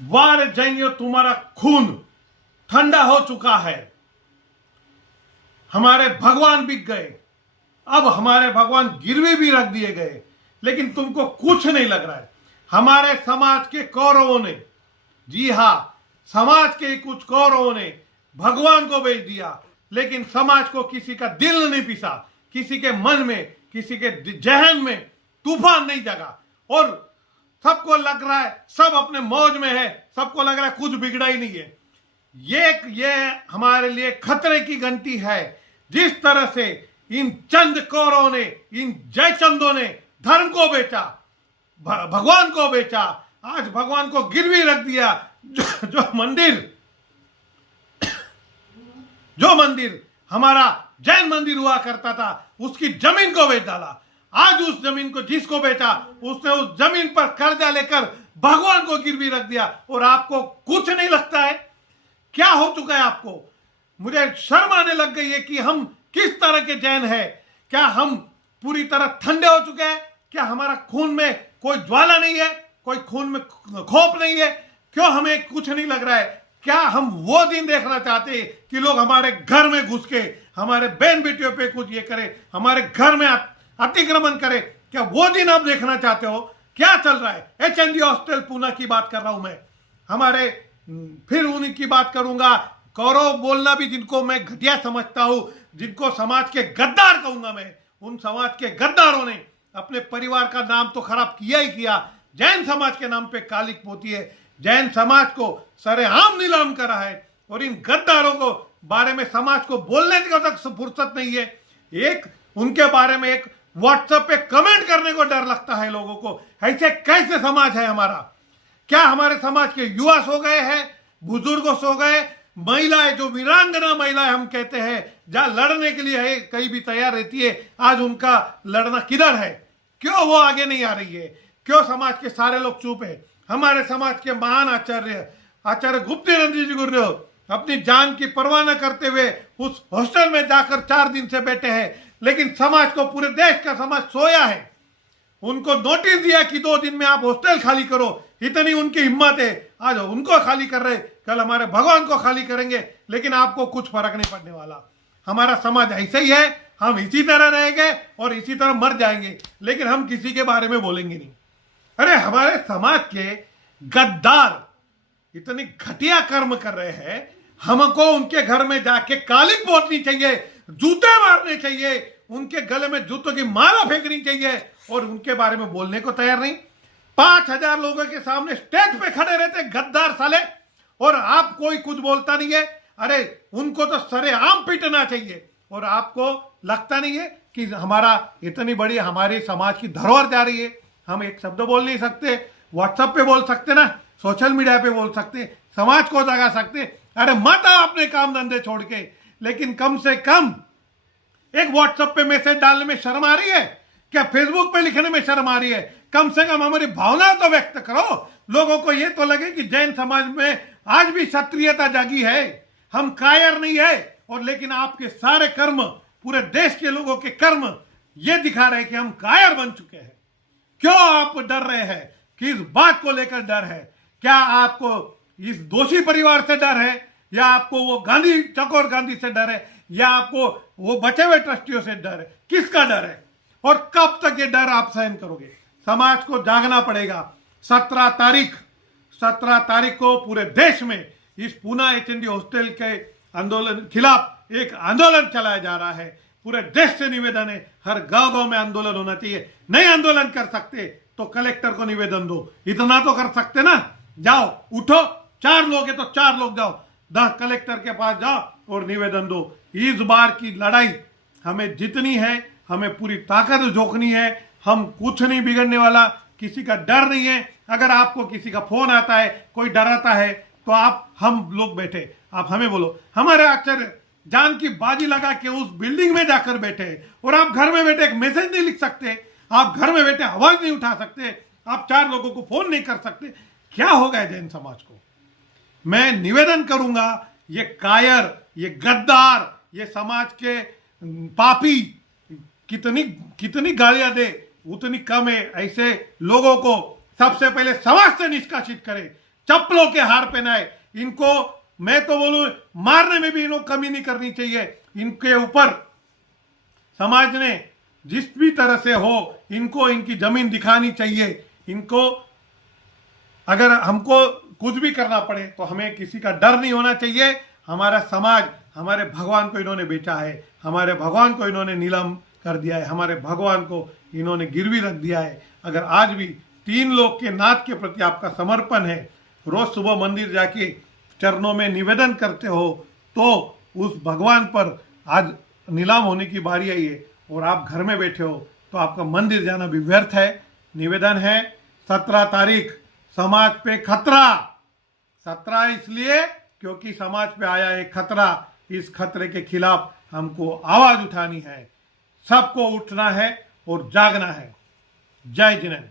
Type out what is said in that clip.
वार जैनियों, तुम्हारा खून ठंडा हो चुका है। हमारे भगवान बिक गए, अब हमारे भगवान गिरवी भी रख दिए गए, लेकिन तुमको कुछ नहीं लग रहा है। हमारे समाज के कौरवों ने, जी हां, समाज के कुछ कौरवों ने भगवान को बेच दिया, लेकिन समाज को किसी का दिल नहीं पिसा, किसी के मन में, किसी के जहन में तूफान नहीं जगा, और सबको लग रहा है सब अपने मौज में है, सबको लग रहा है कुछ बिगड़ा ही नहीं है। ये हमारे लिए खतरे की घंटी है। जिस तरह से इन चंद कौरों ने, इन जयचंदों ने धर्म को बेचा, भगवान को बेचा, आज भगवान को गिरवी रख दिया। जो मंदिर हमारा जैन मंदिर हुआ करता था, उसकी जमीन को बेच डाला। आज उस जमीन को जिसको बेचा, उसने उस जमीन पर कर्जा लेकर भगवान को गिरवी रख दिया, और आपको कुछ नहीं लगता है। क्या हो चुका है आपको? मुझे शर्म आने लग गई है कि हम किस तरह के जैन हैं। क्या हम पूरी तरह ठंडे हो चुके हैं? क्या हमारा खून में कोई ज्वाला नहीं है, कोई खून में खौफ नहीं है? क्यों हमें कुछ नहीं लग रहा है? क्या हम वो दिन देखना चाहते हैं कि लोग हमारे घर में घुस के हमारे बहन बेटियों पे कुछ ये करे, हमारे घर में अतिक्रमण करे? क्या वो दिन आप देखना चाहते हो? क्या चल रहा है? HND हॉस्टल पूना की बात कर रहा हूं मैं। हमारे फिर उन्हीं की बात करूंगा। कौरव बोलना भी जिनको मैं घटिया समझता हूं, जिनको समाज के गद्दार कहूंगा मैं, उन समाज के गद्दारों ने अपने परिवार का नाम तो खराब किया ही किया। जैन समाज के नाम पे कालिक पोती है, जैन समाज को सरेआम नीलाम करा है, और इन गद्दारों को बारे में समाज को बोलने की तक फुर्सत नहीं है। एक उनके बारे में एक व्हाट्सएप पे कमेंट करने को डर लगता है लोगों को। ऐसे कैसे समाज है हमारा? क्या हमारे समाज के युवा सो गए हैं, बुजुर्ग सो गए, महिलाएं जो वीरांगना महिलाएं हम कहते हैं, जहां लड़ने के लिए है कहीं भी तैयार रहती है, आज उनका लड़ना किधर है? क्यों वो आगे नहीं आ रही है? क्यों समाज के सारे लोग चुप है? हमारे समाज के महान आचार्य गुप्तेनंद जी गुरु अपनी जान की परवाह न करते हुए उस हॉस्टल में जाकर 4 दिन से बैठे हैं, लेकिन समाज को, पूरे देश का समाज सोया है। उनको नोटिस दिया कि 2 दिन में आप हॉस्टल खाली करो, इतनी उनकी हिम्मत है। आज उनको खाली कर रहे, कल हमारे भगवान को खाली करेंगे, लेकिन आपको कुछ फर्क नहीं पड़ने वाला। हमारा समाज ऐसे ही है, हम इसी तरह रहेंगे और इसी तरह मर जाएंगे, लेकिन हम किसी के बारे में बोलेंगे नहीं। अरे हमारे समाज के गद्दार इतनी घटिया कर्म कर रहे हैं, हमको उनके घर में जाके कालिक पोतनी चाहिए, जूते मारने चाहिए, उनके गले में जूतों की माला फेंकनी चाहिए, और उनके बारे में बोलने को तैयार नहीं। 5000 लोगों के सामने स्टेज पे खड़े रहते गद्दार साले, और आप कोई कुछ बोलता नहीं है। अरे उनको तो सरेआम पीटना चाहिए, और आपको लगता नहीं है कि हमारा इतनी बड़ी हमारी समाज की धरोहर जा रही है। हम एक शब्द बोल नहीं सकते, व्हाट्सएप पे बोल सकते ना, सोशल मीडिया पे बोल सकते, समाज को जगा सकते। अरे मत आओ अपने काम धंधे छोड़ के, लेकिन कम से कम एक व्हाट्सएप पे मैसेज डालने में शर्म आ रही है क्या? फेसबुक पे लिखने में शर्म आ रही है? कम से कम हमारी भावना तो व्यक्त करो, लोगों को ये तो लगे कि जैन समाज में आज भी क्षत्रियता जागी है, हम कायर नहीं है। और लेकिन आपके सारे कर्म, पूरे देश के लोगों के कर्म ये दिखा रहे हैं कि हम कायर बन चुके हैं। क्यों आप डर रहे हैं? किस बात को लेकर डर है? क्या आपको इस दोषी परिवार से डर है, या आपको वो गांधी, चकोर गांधी से डर है, या आपको वो बचे हुए ट्रस्टियों से डर है? किसका डर है, और कब तक ये डर आप सहन करोगे? समाज को जागना पड़ेगा। 17 तारीख को पूरे देश में इस पूना HND हॉस्टल के आंदोलन खिलाफ एक आंदोलन चलाया जा रहा है। पूरे देश से निवेदन है, हर गांव में आंदोलन होना चाहिए। नहीं आंदोलन कर सकते तो कलेक्टर को निवेदन दो, इतना तो कर सकते ना। जाओ, उठो, 4 लोग है तो 4 लोग जाओ, 10 कलेक्टर के पास जाओ और निवेदन दो। इस बार की लड़ाई हमें जितनी है, हमें पूरी ताकत झोंकनी है। हम कुछ नहीं बिगड़ने वाला, किसी का डर नहीं है। अगर आपको किसी का फोन आता है, कोई डराता है, तो हम लोग बैठे, आप हमें बोलो। हमारे आचार्य जान की बाजी लगा के उस बिल्डिंग में जाकर बैठे, और आप घर में बैठे एक मैसेज नहीं लिख सकते, आप घर में बैठे आवाज नहीं उठा सकते, आप 4 लोगों को फोन नहीं कर सकते। क्या हो गया जैन समाज को? मैं निवेदन करूंगा, ये कायर, ये गद्दार, ये समाज के पापी कितनी गालियां दे उतनी कम है। ऐसे लोगों को सबसे पहले समाज से निष्कासित करें, चप्पलों के हार पहनाए। इनको मैं तो बोलूं मारने में भी इनको कमी नहीं करनी चाहिए। इनके ऊपर समाज ने जिस भी तरह से हो इनको इनकी जमीन दिखानी चाहिए। इनको अगर हमको कुछ भी करना पड़े तो हमें किसी का डर नहीं होना चाहिए। हमारा समाज, हमारे भगवान को इन्होंने बेचा है, हमारे भगवान को इन्होंने नीलाम कर दिया है, हमारे भगवान को इन्होंने गिरवी रख दिया है। अगर आज भी तीन लोक के नाथ के प्रति आपका समर्पण है, रोज सुबह मंदिर जाके चरणों में निवेदन करते हो, तो उस भगवान पर आज नीलाम होने की बारी आई है और आप घर में बैठे हो तो आपका मंदिर जाना भी व्यर्थ है। निवेदन है 17 तारीख समाज पे खतरा। 17 इसलिए क्योंकि समाज पे आया है खतरा। इस खतरे के खिलाफ हमको आवाज उठानी है, सबको उठना है और जागना है। जय जिनेंद्र।